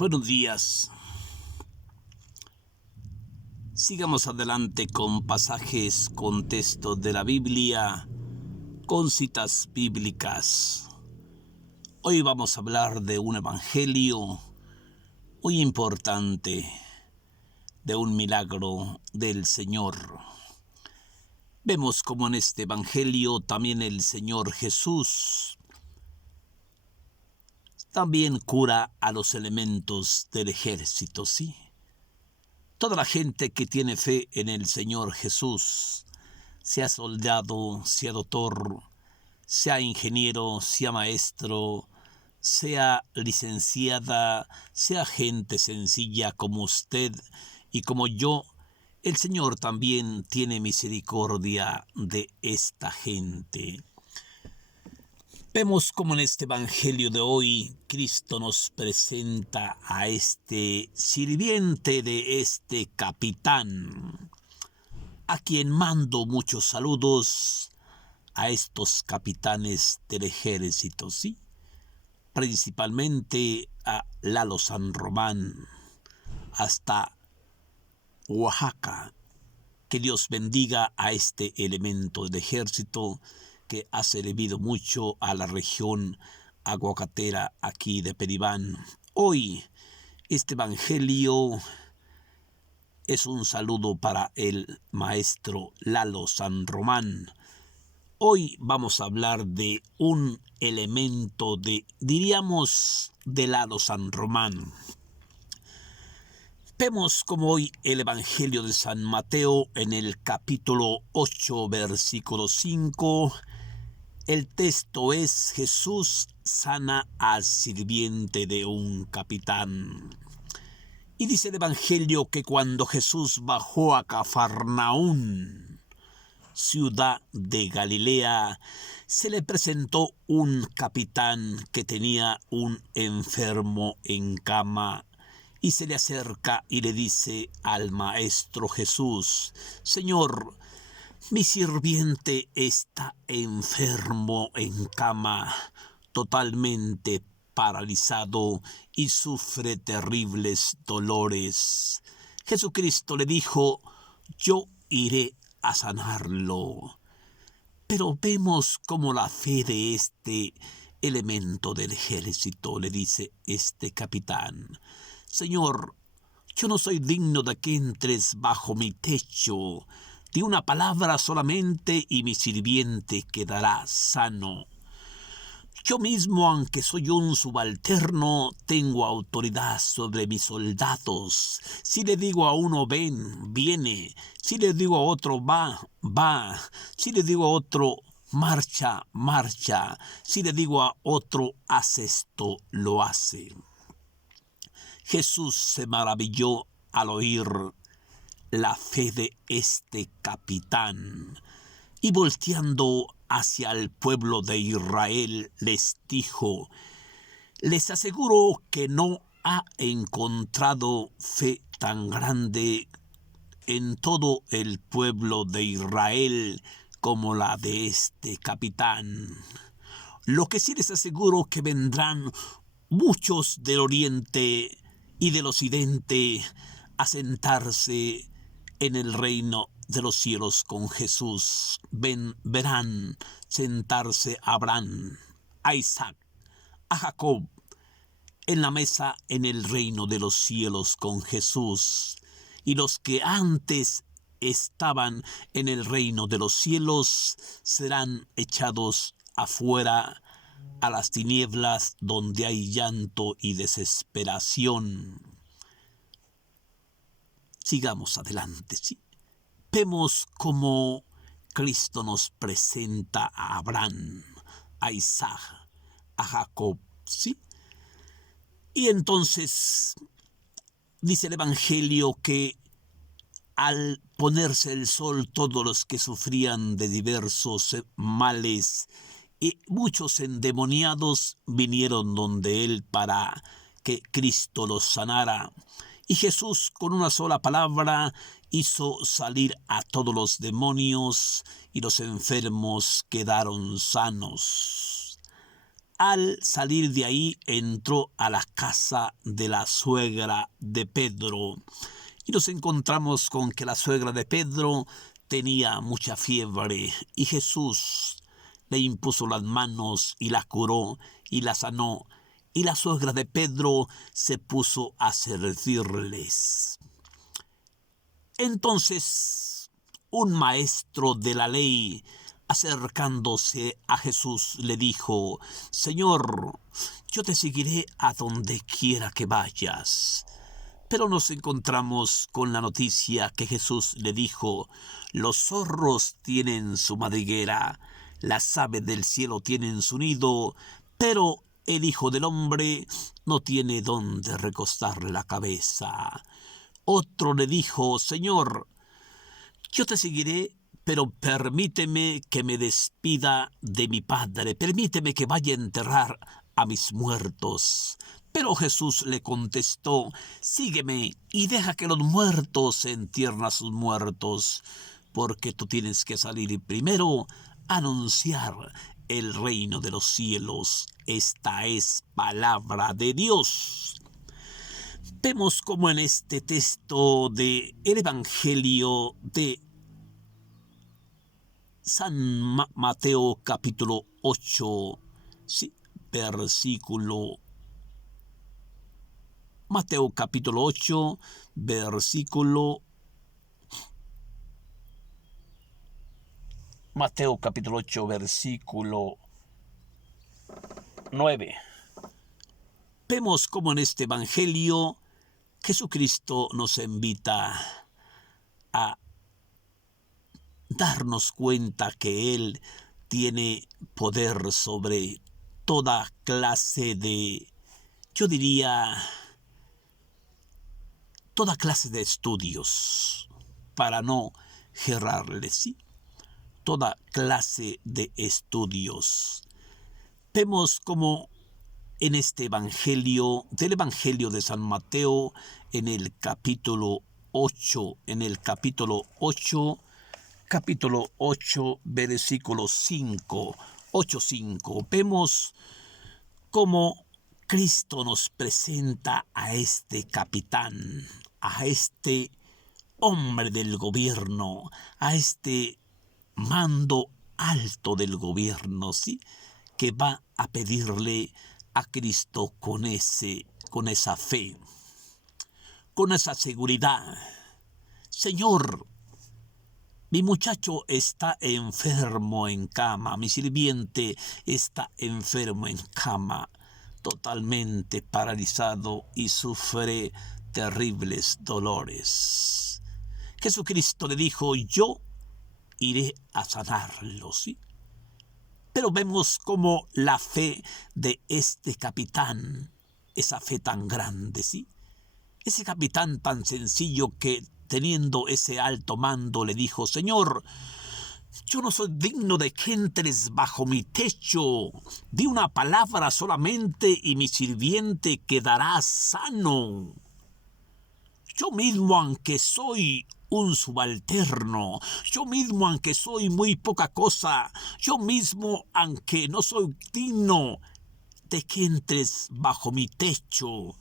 Buenos días. Sigamos adelante con pasajes, con textos de la Biblia, con citas bíblicas. Hoy vamos a hablar de un evangelio muy importante, de un milagro del Señor. Vemos como en este evangelio también el Señor Jesús también cura a los elementos del ejército, ¿sí? Toda la gente que tiene fe en el Señor Jesús, sea soldado, sea doctor, sea ingeniero, sea maestro, sea licenciada, sea gente sencilla como usted y como yo, el Señor también tiene misericordia de esta gente. Vemos como en este evangelio de hoy Cristo nos presenta a este sirviente de este capitán, a quien mando muchos saludos a estos capitanes del ejército, ¿sí? Principalmente a Lalo San Román, hasta Oaxaca. Que Dios bendiga a este elemento del ejército que ha servido mucho a la región aguacatera aquí de Peribán. Hoy este evangelio es un saludo para el maestro Lalo San Román. Hoy vamos a hablar de un elemento diríamos, de Lalo San Román. Vemos como hoy el Evangelio de San Mateo en el capítulo 8, versículo 5, el texto es: Jesús sana al sirviente de un capitán. Y dice el Evangelio que cuando Jesús bajó a Cafarnaún, ciudad de Galilea, se le presentó un capitán que tenía un enfermo en cama. Y se le acerca y le dice al Maestro Jesús: Señor, mi sirviente está enfermo en cama, totalmente paralizado y sufre terribles dolores. Jesucristo le dijo: yo iré a sanarlo. Pero vemos como la fe de este elemento del ejército le dice este capitán: Señor, yo no soy digno de que entres bajo mi techo. Di una palabra solamente y mi sirviente quedará sano. Yo mismo, aunque soy un subalterno, tengo autoridad sobre mis soldados. Si le digo a uno ven, viene. Si le digo a otro va, va. Si le digo a otro marcha, marcha. Si le digo a otro haz esto, lo hace. Jesús se maravilló al oír la fe de este capitán y volteando hacia el pueblo de Israel les dijo: les aseguro que no ha encontrado fe tan grande en todo el pueblo de Israel como la de este capitán. Lo que sí les aseguro que vendrán muchos del oriente y del occidente a sentarse en el reino de los cielos con Jesús. Verán sentarse a Abraham, a Isaac, a Jacob en la mesa en el reino de los cielos con Jesús. Y los que antes estaban en el reino de los cielos serán echados afuera a las tinieblas donde hay llanto y desesperación. Sigamos adelante, ¿sí? Vemos cómo Cristo nos presenta a Abraham, a Isaac, a Jacob, ¿sí? Y entonces dice el Evangelio que al ponerse el sol, todos los que sufrían de diversos males y muchos endemoniados vinieron donde él para que Cristo los sanara. Y Jesús con una sola palabra hizo salir a todos los demonios y los enfermos quedaron sanos. al salir de ahí entró a la casa de la suegra de Pedro. Y nos encontramos con que la suegra de Pedro tenía mucha fiebre y Jesús le impuso las manos y la curó y la sanó. Y la suegra de Pedro se puso a servirles. Entonces, un maestro de la ley, acercándose a Jesús, le dijo: Señor, yo te seguiré a donde quiera que vayas. Pero nos encontramos con la noticia que Jesús le dijo: los zorros tienen su madriguera, las aves del cielo tienen su nido, pero el Hijo del Hombre no tiene dónde recostar la cabeza. Otro le dijo: Señor, yo te seguiré, pero permíteme que me despida de mi Padre, permíteme que vaya a enterrar a mis muertos. Pero Jesús le contestó: sígueme y deja que los muertos entierren a sus muertos, porque tú tienes que salir primero a anunciar el reino de los cielos. Esta es palabra de Dios. Vemos como en este texto del Evangelio de San Mateo capítulo 8, sí, versículo Mateo capítulo 8, Mateo capítulo 8, versículo 9. Vemos como en este Evangelio Jesucristo nos invita a darnos cuenta que Él tiene poder sobre toda clase de, yo diría, toda clase de estudios, para no errarle, ¿sí? Toda clase de estudios. Vemos como en este Evangelio, del Evangelio de San Mateo, en el capítulo 8, capítulo 8, versículo 5, 8:5, vemos cómo Cristo nos presenta a este capitán, a este hombre del gobierno, a este mando alto del gobierno, ¿sí? Que va a pedirle a Cristo con esa fe, con esa seguridad: Señor, mi muchacho está enfermo en cama, mi sirviente está enfermo en cama, totalmente paralizado y sufre terribles dolores. Jesucristo le dijo: yo iré a sanarlo, ¿sí? Pero vemos como la fe de este capitán, esa fe tan grande, ¿sí? Ese capitán tan sencillo que, teniendo ese alto mando, le dijo: Señor, yo no soy digno de que entres bajo mi techo. Di una palabra solamente y mi sirviente quedará sano. Yo mismo, aunque soy un subalterno, yo mismo, aunque soy muy poca cosa, yo mismo, aunque no soy digno de que entres bajo mi techo,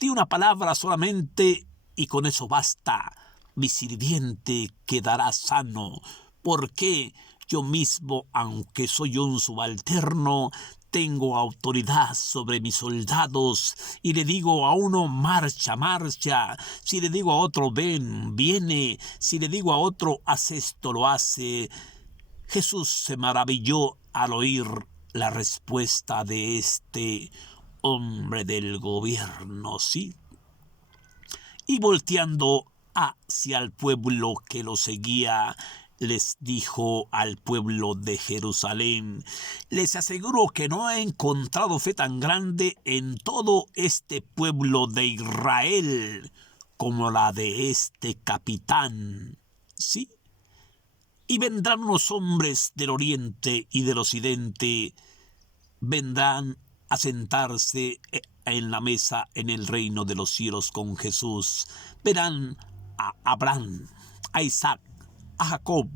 di una palabra solamente y con eso basta. Mi sirviente quedará sano, porque yo mismo, aunque soy un subalterno, tengo autoridad sobre mis soldados, y le digo a uno: marcha, marcha. Si le digo a otro: ven, viene. Si le digo a otro: haz esto, lo hace. Jesús se maravilló al oír la respuesta de este hombre del gobierno, ¿sí? Y volteando hacia el pueblo que lo seguía, les dijo al pueblo de Jerusalén: les aseguro que no he encontrado fe tan grande en todo este pueblo de Israel como la de este capitán, ¿sí? Y vendrán unos hombres del oriente y del occidente, vendrán a sentarse en la mesa en el reino de los cielos con Jesús. Verán a Abraham, a Isaac, a Jacob,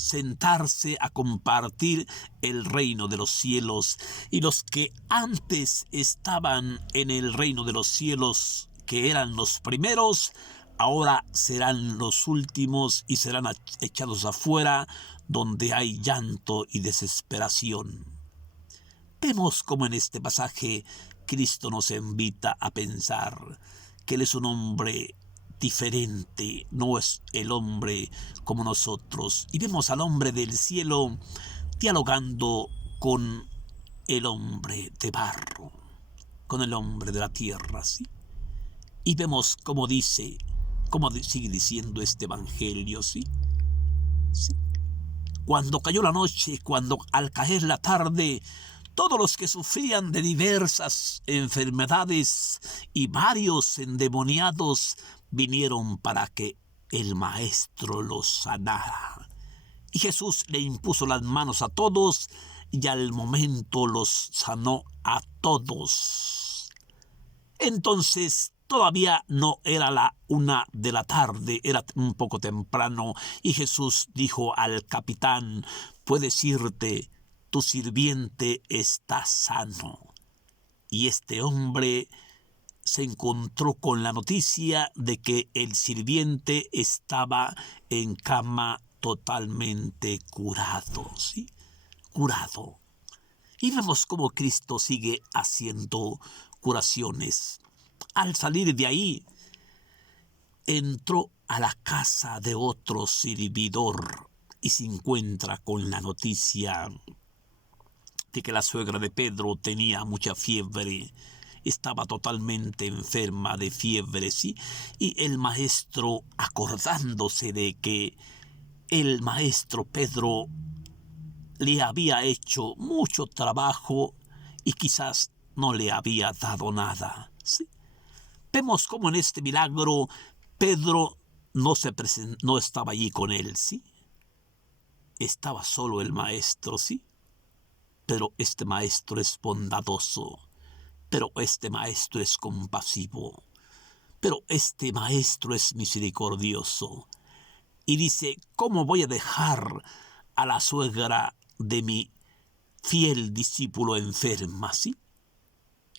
sentarse a compartir el reino de los cielos. Y los que antes estaban en el reino de los cielos, que eran los primeros, ahora serán los últimos y serán echados afuera, donde hay llanto y desesperación. Vemos como en este pasaje Cristo nos invita a pensar que Él es un hombre diferente, no es el hombre como nosotros. Y vemos al hombre del cielo dialogando con el hombre de barro, con el hombre de la tierra, ¿sí? Y vemos cómo dice, cómo sigue diciendo este evangelio, ¿sí? ¿Sí? Cuando cayó la noche, cuando al caer la tarde, todos los que sufrían de diversas enfermedades y varios endemoniados vinieron para que el Maestro los sanara. Y Jesús le impuso las manos a todos y al momento los sanó a todos. Entonces todavía no era la 1 de la tarde, era un poco temprano, y Jesús dijo al capitán: puedes irte, tu sirviente está sano. Y este hombre se encontró con la noticia de que el sirviente estaba en cama totalmente curado, ¿sí? Curado. Y vemos cómo Cristo sigue haciendo curaciones. Al salir de ahí, entró a la casa de otro servidor y se encuentra con la noticia de que la suegra de Pedro tenía mucha fiebre, estaba totalmente enferma de fiebre, ¿sí? Y el maestro, acordándose de que el maestro Pedro le había hecho mucho trabajo y quizás no le había dado nada, ¿sí? Vemos cómo en este milagro Pedro no estaba allí con él, ¿sí? Estaba solo el maestro, ¿sí? Pero este maestro es bondadoso, pero este maestro es compasivo, pero este maestro es misericordioso. Y dice: ¿cómo voy a dejar a la suegra de mi fiel discípulo enferma, sí?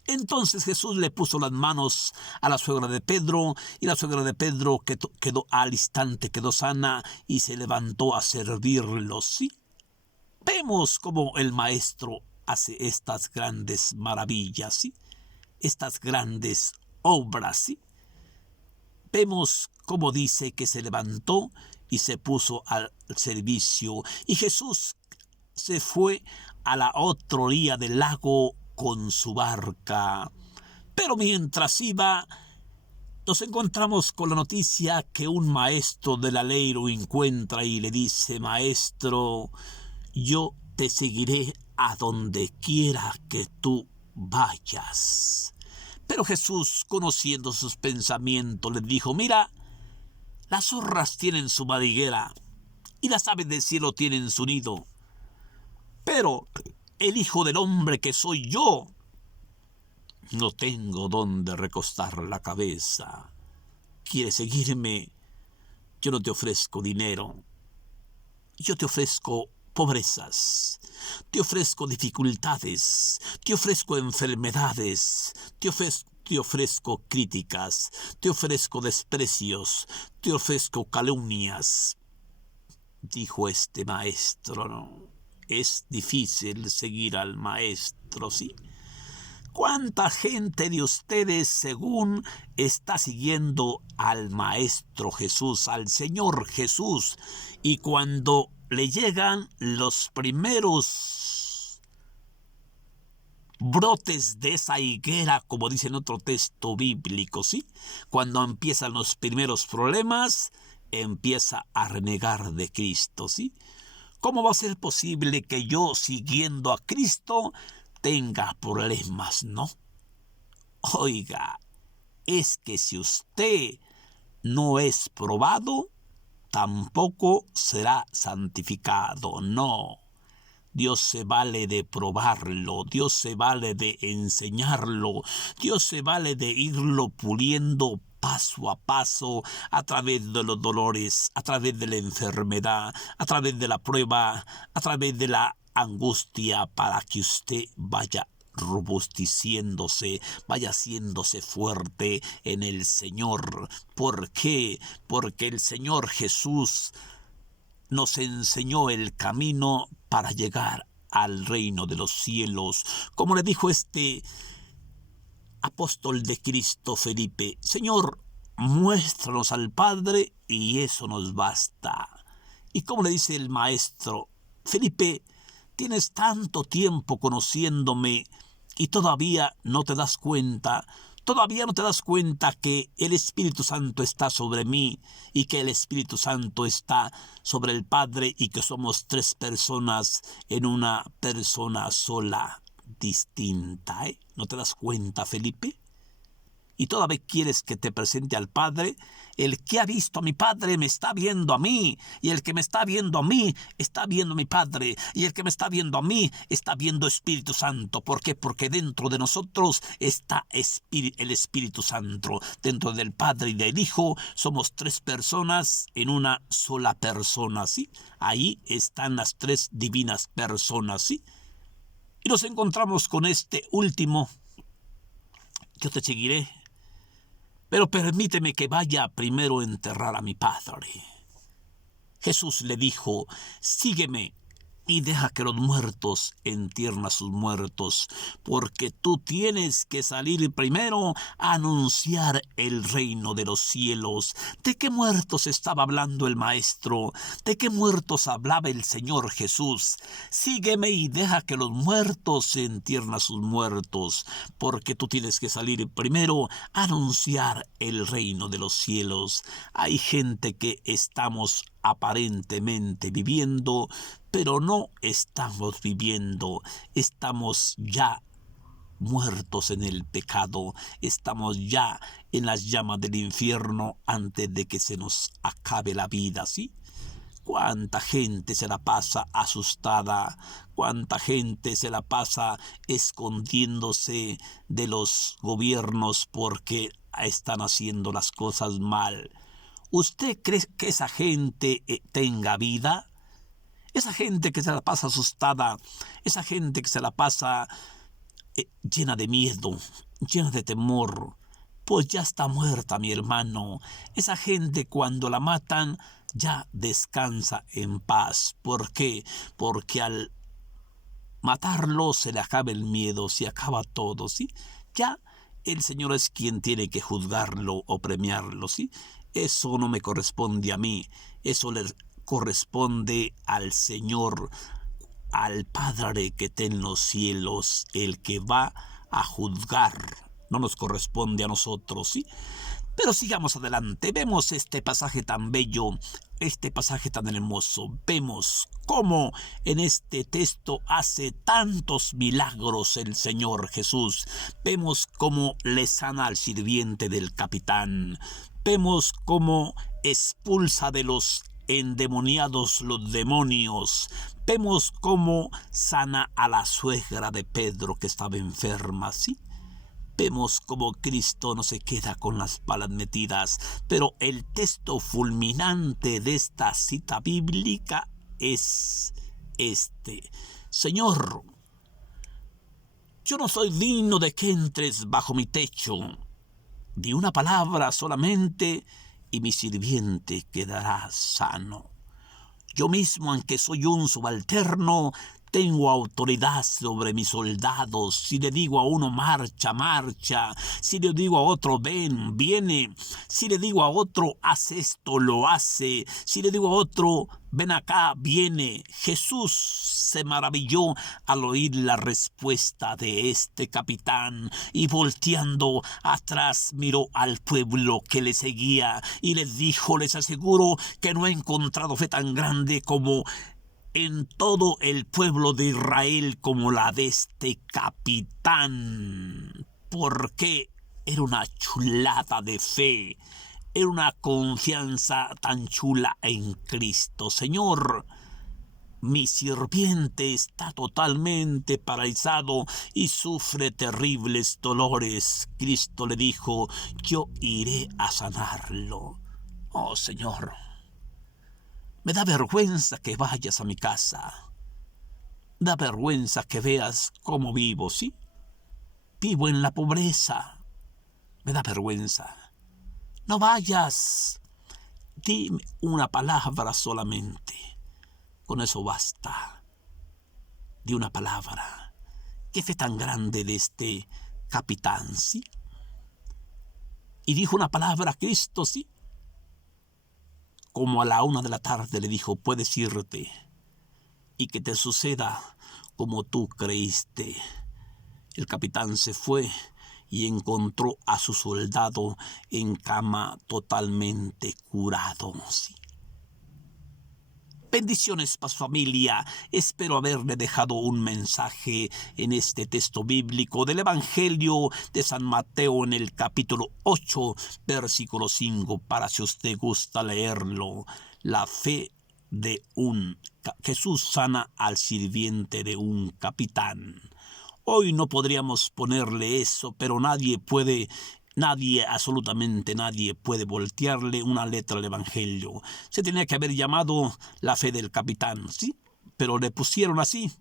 Entonces Jesús le puso las manos a la suegra de Pedro, y la suegra de Pedro quedó al instante, quedó sana y se levantó a servirlos, ¿sí? Vemos cómo el maestro hace estas grandes maravillas, ¿sí? Estas grandes obras, ¿sí? Vemos cómo dice que se levantó y se puso al servicio. Y Jesús se fue a la otra orilla del lago con su barca. Pero mientras iba, nos encontramos con la noticia que un maestro de la ley lo encuentra y le dice: maestro, yo te seguiré a donde quiera que tú vayas. Pero Jesús, conociendo sus pensamientos, le dijo: mira, las zorras tienen su madriguera y las aves del cielo tienen su nido, pero el Hijo del Hombre, que soy yo, no tengo dónde recostar la cabeza. ¿Quieres seguirme? Yo no te ofrezco dinero. Yo te ofrezco pobrezas, te ofrezco dificultades, te ofrezco enfermedades, te ofrezco críticas, te ofrezco desprecios, te ofrezco calumnias. Dijo este maestro: no, es difícil seguir al maestro, ¿sí? ¿Cuánta gente de ustedes, según, está siguiendo al Maestro Jesús, al Señor Jesús? Y cuando le llegan los primeros brotes de esa higuera, como dice en otro texto bíblico, ¿sí? Cuando empiezan los primeros problemas, empieza a renegar de Cristo, ¿sí? ¿Cómo va a ser posible que yo, siguiendo a Cristo, tenga problemas? No. Oiga, es que si usted no es probado, tampoco será santificado. No. Dios se vale de probarlo, Dios se vale de enseñarlo, Dios se vale de irlo puliendo paso a paso, a través de los dolores, a través de la enfermedad, a través de la prueba, a través de la angustia, para que usted vaya robusteciéndose, vaya haciéndose fuerte en el Señor. ¿Por qué? Porque el Señor Jesús nos enseñó el camino para llegar al reino de los cielos. Como le dijo este apóstol de Cristo, Felipe: Señor, muéstranos al Padre y eso nos basta. Y como le dice el maestro: Felipe, tienes tanto tiempo conociéndome y todavía no te das cuenta. Todavía no te das cuenta que el Espíritu Santo está sobre mí y que el Espíritu Santo está sobre el Padre y que somos tres personas en una persona sola, distinta, ¿eh? ¿No te das cuenta, Felipe? Y todavía quieres que te presente al Padre. El que ha visto a mi Padre me está viendo a mí. Y el que me está viendo a mí está viendo a mi Padre. Y el que me está viendo a mí está viendo Espíritu Santo. ¿Por qué? Porque dentro de nosotros está el Espíritu Santo. Dentro del Padre y del Hijo somos tres personas en una sola persona, ¿sí? Ahí están las tres divinas personas, ¿sí? Y nos encontramos con este último: yo te seguiré, pero permíteme que vaya primero a enterrar a mi Padre. Jesús le dijo: sígueme y deja que los muertos entierren a sus muertos, porque tú tienes que salir primero a anunciar el reino de los cielos. ¿De qué muertos estaba hablando el Maestro? ¿De qué muertos hablaba el Señor Jesús? Sígueme y deja que los muertos entierren a sus muertos, porque tú tienes que salir primero a anunciar el reino de los cielos. Hay gente que estamos aparentemente viviendo, pero no estamos viviendo, estamos ya muertos en el pecado, estamos ya en las llamas del infierno antes de que se nos acabe la vida, ¿sí? ¿Cuánta gente se la pasa asustada? ¿Cuánta gente se la pasa escondiéndose de los gobiernos porque están haciendo las cosas mal? ¿Usted cree que esa gente tenga vida? Esa gente que se la pasa asustada, esa gente que se la pasa llena de miedo, llena de temor, pues ya está muerta, mi hermano. Esa gente, cuando la matan, ya descansa en paz. ¿Por qué? Porque al matarlo se le acaba el miedo, se acaba todo, ¿sí? Ya el Señor es quien tiene que juzgarlo o premiarlo, ¿sí? Eso no me corresponde a mí, eso le corresponde al Señor, al Padre que está en los cielos, el que va a juzgar. No nos corresponde a nosotros, ¿sí? Pero sigamos adelante. Vemos este pasaje tan bello, este pasaje tan hermoso. Vemos cómo en este texto hace tantos milagros el Señor Jesús. Vemos cómo le sana al sirviente del capitán. Vemos cómo expulsa de los endemoniados los demonios. Vemos cómo sana a la suegra de Pedro que estaba enferma, ¿sí? Vemos cómo Cristo no se queda con las balas metidas, pero el texto fulminante de esta cita bíblica es este: Señor, yo no soy digno de que entres bajo mi techo. Di una palabra solamente y mi sirviente quedará sano. Yo mismo, aunque soy un subalterno, tengo autoridad sobre mis soldados. Si le digo a uno marcha, marcha. Si le digo a otro ven, viene. Si le digo a otro haz esto, lo hace. Si le digo a otro ven acá, viene. Jesús se maravilló al oír la respuesta de este capitán y volteando atrás miró al pueblo que le seguía y les dijo: les aseguro que no he encontrado fe tan grande como en todo el pueblo de Israel como la de este capitán, porque era una chulada de fe, era una confianza tan chula en Cristo. Señor, mi sirviente está totalmente paralizado y sufre terribles dolores. Cristo le dijo, yo iré a sanarlo. Oh, Señor, me da vergüenza que vayas a mi casa. Da vergüenza que veas cómo vivo, ¿sí? Vivo en la pobreza. Me da vergüenza. No vayas. Dime una palabra solamente. Con eso basta. Di una palabra. Qué fe tan grande de este capitán, ¿sí? Y dijo una palabra a Cristo, ¿sí? Como a la 1 de la tarde le dijo, puedes irte y que te suceda como tú creíste. El capitán se fue y encontró a su soldado en cama totalmente curado, ¿sí? Bendiciones para su familia. Espero haberle dejado un mensaje en este texto bíblico del Evangelio de San Mateo en el capítulo 8, versículo 5, para si usted gusta leerlo. La fe de Jesús sana al sirviente de un capitán. Hoy no podríamos ponerle eso, pero nadie, absolutamente nadie puede voltearle una letra al Evangelio. Se tenía que haber llamado la fe del capitán, ¿sí? Pero le pusieron así.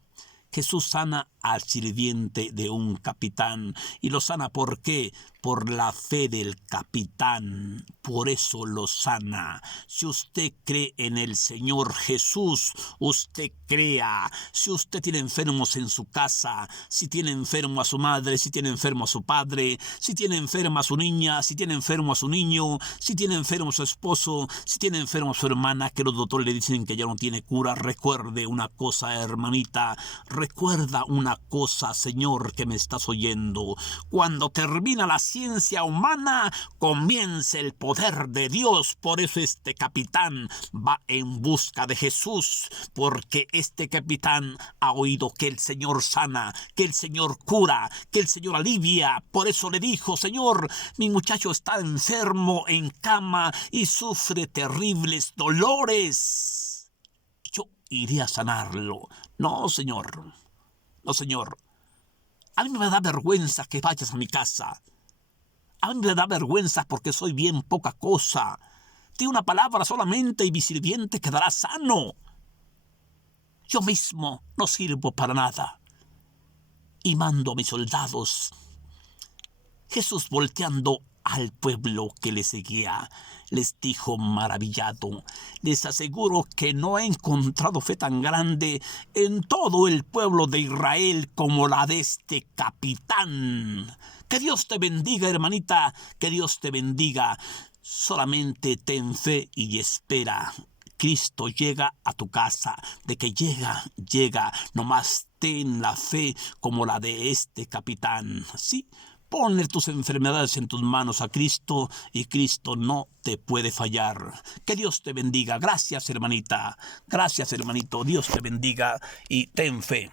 Jesús sana al sirviente de un capitán. ¿Y lo sana por qué? Por la fe del capitán. Por eso lo sana. Si usted cree en el Señor Jesús, usted crea. Si usted tiene enfermos en su casa, si tiene enfermo a su madre, si tiene enfermo a su padre, si tiene enferma a su niña, si tiene enfermo a su niño, si tiene enfermo a su esposo, si tiene enfermo a su hermana, que los doctores le dicen que ya no tiene cura, recuerde una cosa, hermanita. Recuerda una cosa, Señor, que me estás oyendo. Cuando termina la ciencia humana, comienza el poder de Dios. Por eso este capitán va en busca de Jesús, porque este capitán ha oído que el Señor sana, que el Señor cura, que el Señor alivia. Por eso le dijo, Señor, mi muchacho está enfermo en cama y sufre terribles dolores. Yo iré a sanarlo. No, Señor. No, Señor. A mí me da vergüenza que vayas a mi casa. A mí me da vergüenza porque soy bien poca cosa. Di una palabra solamente y mi sirviente quedará sano. Yo mismo no sirvo para nada. Y mando a mis soldados. Jesús, volteando al pueblo que le seguía, les dijo maravillado, les aseguro que no he encontrado fe tan grande en todo el pueblo de Israel como la de este capitán. Que Dios te bendiga, hermanita, que Dios te bendiga. Solamente ten fe y espera. Cristo llega a tu casa. De que llega. Nomás ten la fe como la de este capitán. ¿Sí? Ponle tus enfermedades en tus manos a Cristo y Cristo no te puede fallar. Que Dios te bendiga. Gracias, hermanita. Gracias, hermanito. Dios te bendiga y ten fe.